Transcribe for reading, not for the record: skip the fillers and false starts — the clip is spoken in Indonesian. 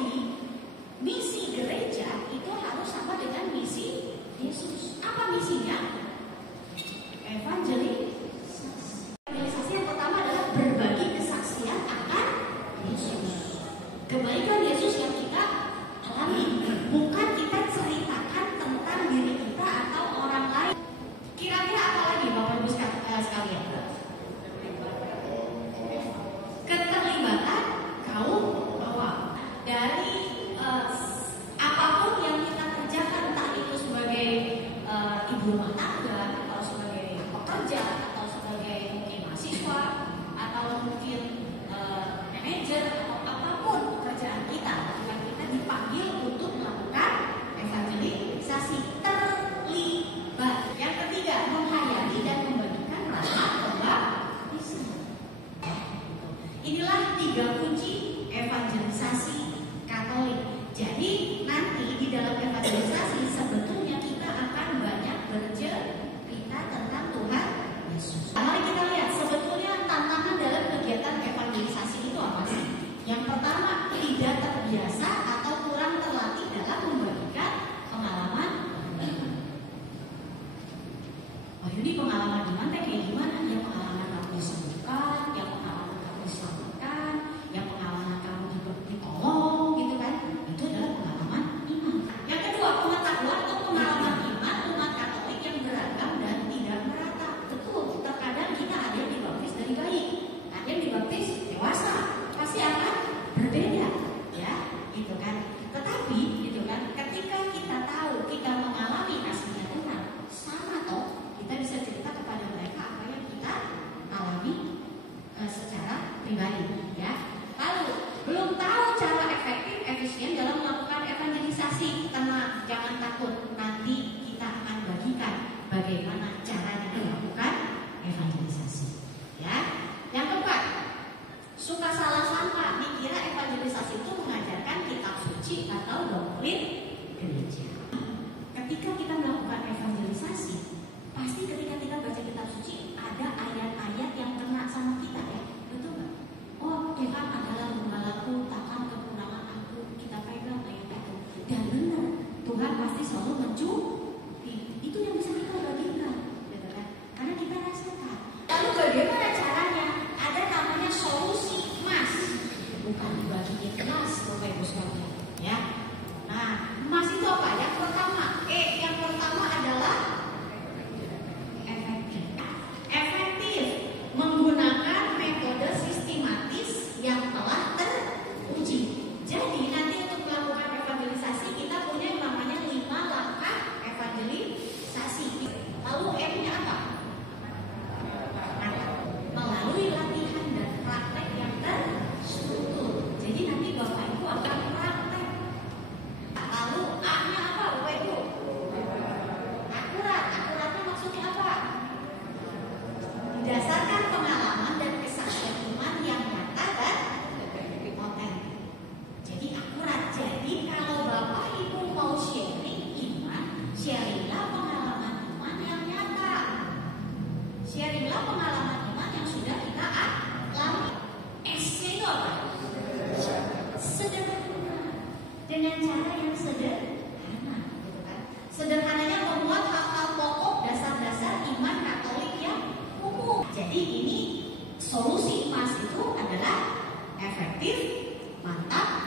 Jadi misi gereja itu harus sama dengan misi Yesus. Apa misinya? Evangelisasi yang pertama adalah berbagi kesaksian akan Yesus. Kebaikan Yesus yang kita alami, bukan kita ceritakan tentang diri kita atau orang lain. Kira-kira apa lagi Bapak Ibu sekalian? Keterlibatan kaum bawah. Dari apapun yang kita kerjakan, entah itu sebagai ibu rumah tangga, atau sebagai pekerja, atau sebagai mungkin mahasiswa, atau mungkin manajer, atau apapun pekerjaan kita, yang kita dipanggil untuk melakukan evangelisasi, terlibat. Yang ketiga, menghayati dan membagikan rahmat pembaptisan. Inilah 3 kunci evangelisasi Katolik. Jadi nanti di dalam evangelisasi sebetulnya kita akan banyak bercerita tentang Tuhan Yesus. Mari kita lihat sebetulnya tantangan dalam kegiatan evangelisasi itu apa sih? Yang pertama, tidak terbiasa atau kurang terlatih dalam membagikan pengalaman. Oh, ini pengalaman di mana kayak gimana? Yang pengalaman kamu disembuhkan, yang pengalaman kamu diselamatkan, yang pengalaman kamu ditolong, gitu kan? Itu adalah pengalaman iman. Yang kedua, pengetahuan atau pengalaman iman umat Katolik yang beragam dan tidak merata. Betul, terkadang kita ada yang dibaptis dari bayi, ada yang dibaptis dewasa, pasti akan berbeda, ya, gitu kan? Tetapi, gitu kan? Ketika kita tahu, kita mengalami kasihnya Tuhan, sama toh, kita bisa cerita kepada mereka apa yang kita alami secara pribadi, ya. Lalu belum tahu cara efektif, efisien dalam melakukan evangelisasi, tenang, jangan takut. Nanti kita akan bagikan bagaimana cara melakukan evangelisasi, ya. Yang keempat, suka salah sangka, dikira evangelisasi itu mengajarkan kitab suci atau doktrin gereja. Ketika kita melakukan evangelisasi, pasti ketika kita baca kitab suci ada ayat-ayat yang kena sama kita, ya, betul nggak? Oh, Tuhan adalah gembalaku, takkan kekurangan aku. Kita pegang ayat itu dan benar, Tuhan pasti selalu mencukupi. Itu yang bisa kita bagikan, gitu kan? Karena kita rasakan. Lalu bagaimana caranya? Ada namanya solusi emas, bukan dibagiin emas, Bapak Ibu sekalian, ya. Nah, emas itu apa? Yang pertama, yang pertama adalah efektif, menggunakan metode sistematis yang telah teruji. Jadi nanti untuk melakukan evangelisasi kita punya yang namanya 5 langkah evangelisasi. Lalu M-nya apa? Melalui latihan dan praktek yang terstruktur. Jadi nanti Bapak Ibu akan praktek. Lalu A-nya apa Bapak Ibu? Akurat. Akuratnya maksudnya apa? Didasarkan pengalaman dan kesaksian iman yang nyata dan otentik. Jadi akurat. Jadi kalau Bapak Ibu mau sharing iman, sharinglah pengalaman iman yang nyata. Sharinglah pengalaman iman yang sudah kita alami. S-nya itu apa? Sederhana. Dengan cara yang sederhana, gitu kan? Sederhananya memuat hal-hal pokok dasar-dasar iman Katolik yang umum. Jadi ini solusi emas itu adalah efektif, mantap,